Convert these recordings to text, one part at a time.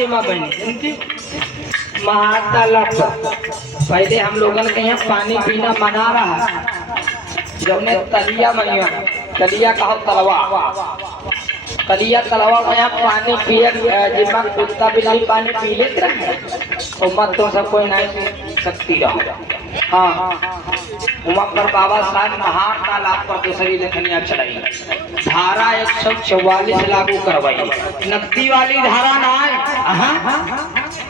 से माँ बहनी महातलब पहले हम लोगों के यहाँ पानी पीना मना रहा जब ने तलिया मनिया तलिया कहो तलवा तलिया तलवा में यहाँ पानी पिए जिम्मा कुत्ता बिल्ली पानी पी लेते रहे और मत तो सब कोई नहीं सकती रहो। हाँ उमा पर बाबा साहब महान तालाब पर दूसरी लेखनिया चलाई धारा 144 लागू करवाई नकदी वाली धारा ना है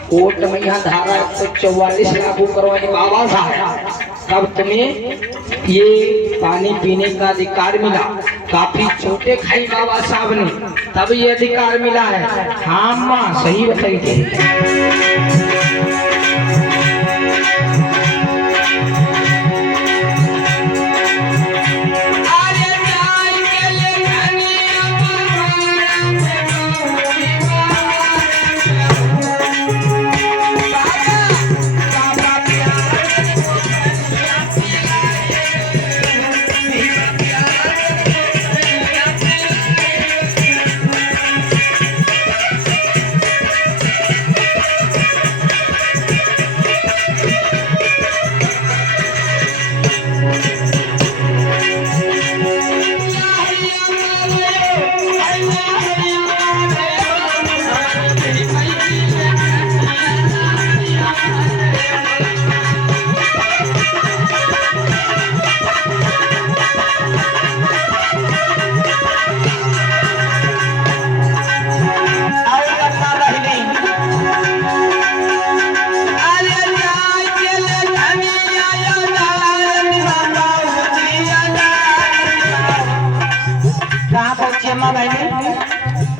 कोर्ट में यहाँ धारा 144 लागू करवाई बाबा साहब तब तुम्हें ये पानी पीने का अधिकार मिला। काफी छोटे खाई बाबा साहब ने तब ये अधिकार मिला है। हाँ माँ सही बताइए।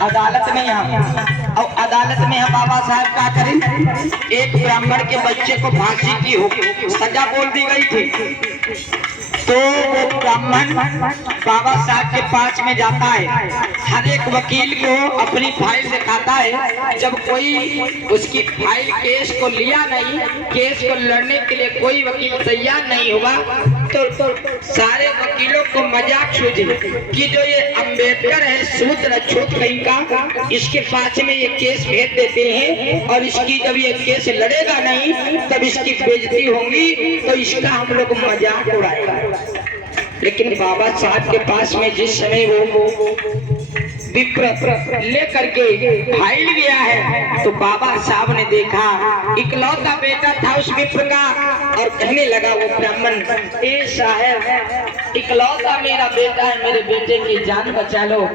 अदालत में यहाँ और अदालत में यहाँ बाबा साहब क्या करें एक ब्राह्मण के बच्चे को फांसी की हो सजा बोल दी गई थी तो वो ब्राह्मण बाबा साहब के पास में जाता है। हर एक वकील को अपनी फाइल दिखाता है। जब कोई उसकी फाइल केस को लिया नहीं केस को लड़ने के लिए कोई वकील तैयार नहीं हुआ तो सारे वकीलों को मजाक सूझी कि जो ये अंबेडकर है शूद्र छूत कहीं का इसके पास में ये केस भेज देते हैं और इसकी जब ये केस लड़ेगा नहीं तब इसकी बेइज्जती होगी तो इसका हम लोग मजाक उड़ाएगा। लेकिन बाबा साहब के पास में जिस समय वो विप्र लेकर के फाइल गया है तो बाबा साहब ने देखा इकलौता बेटा था उस विप्र का और कहने लगा वो ब्राह्मण ए साहब इकलौता मेरा बेटा है मेरे बेटे की जान बचा लो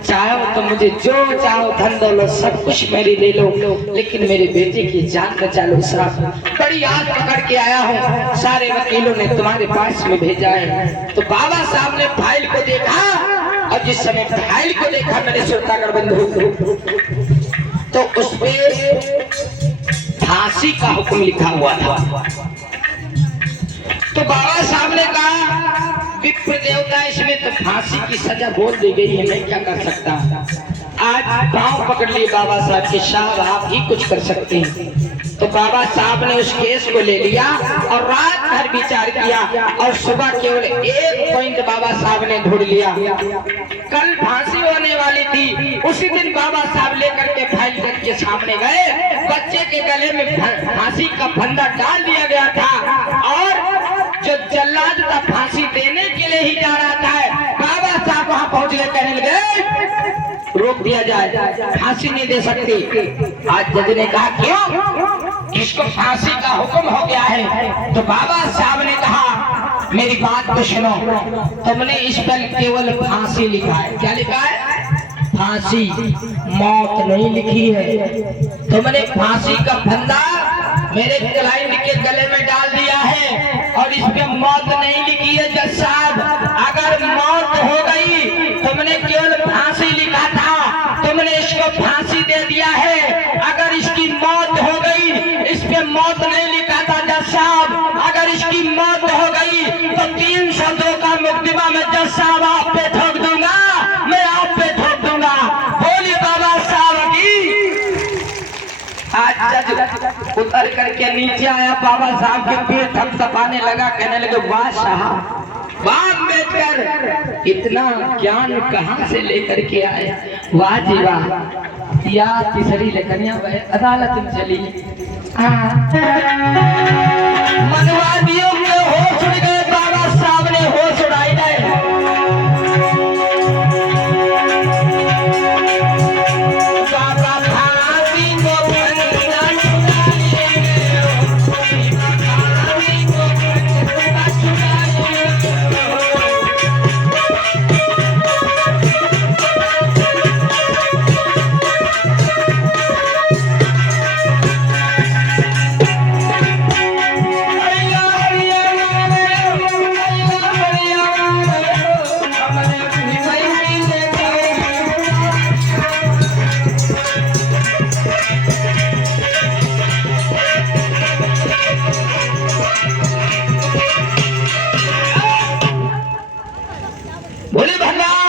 चाहो तो मुझे जो चाहो धन दौलत सब कुछ मेरी ले लो लेकिन मेरे बेटे की जान बचा लो साहब। बड़ी आस पकड़ के आया हूँ सारे वकीलों ने तुम्हारे पास में भेजा है। तो बाबा साहब ने फाइल को देखा और जिस समय फाइल को देखा मेरे श्रोतागण बंधु तो उसपे फांसी का हुक्म लिखा हुआ था। तो बाबा साहब ने कहा विप्र देवता इसमें तो फांसी की सजा बोल दी गई है मैं क्या कर सकता। आज पांव पकड़ लिए बाबा साहब के साहब आप ही कुछ कर सकते हैं। तो बाबा साहब ने उस केस को ले लिया और रात भर विचार किया और सुबह केवल एक पॉइंट बाबा साहब ने ढूंढ लिया। कल फांसी होने वाली थी उसी दिन बाबा साहब लेकर के फाइल जज के सामने गए। बच्चे के गले में फांसी का फंदा डाल दिया गया था और जो जल्लाद था फांसी देने के लिए ही जा रहा था। बाबा साहब वहां पहुंच गए कहने लगे रोक दिया जाए फांसी नहीं दे सकते। आज जज ने कहा क्यों इसको फांसी का हुक्म हो गया है। तो बाबा साहब ने कहा मेरी बात तो सुनो तुमने इस पर केवल फांसी लिखा है। क्या लिखा है फांसी मौत नहीं लिखी है। तुमने फांसी का फंदा मेरे क्लाइंट के गले में डाल दिया है और इस पे मौत नहीं लिखी है। जज साहब अगर मौत हो गई तुमने केवल फांसी लिखा था तुमने इसको फांसी दे दिया है। अगर इसकी मौत हो गई इस पे मौत नहीं लिखा था। जज साहब अगर इसकी मौत हो गई तो 302 का मुकदमा में जज साहब आप पे ठोक दूंगा मैं आप पे ठोक दूंगा। बोलिए बाबा साहब की। आज जज उतर करके नीचे आया बाबा साहब के पेट थपथपाने लगा कहने लगे वाह साहब वाह अम्बेडकर इतना ज्ञान कहाँ से लेकर के आए वाह जी वाह। या तीसरी लकड़ियां अदालत में चली। मनवादियों के होश उड़ गए, बाबा साहब ने होश उड़ाई गए। बाबा फांसी को फंदा भोले भंडार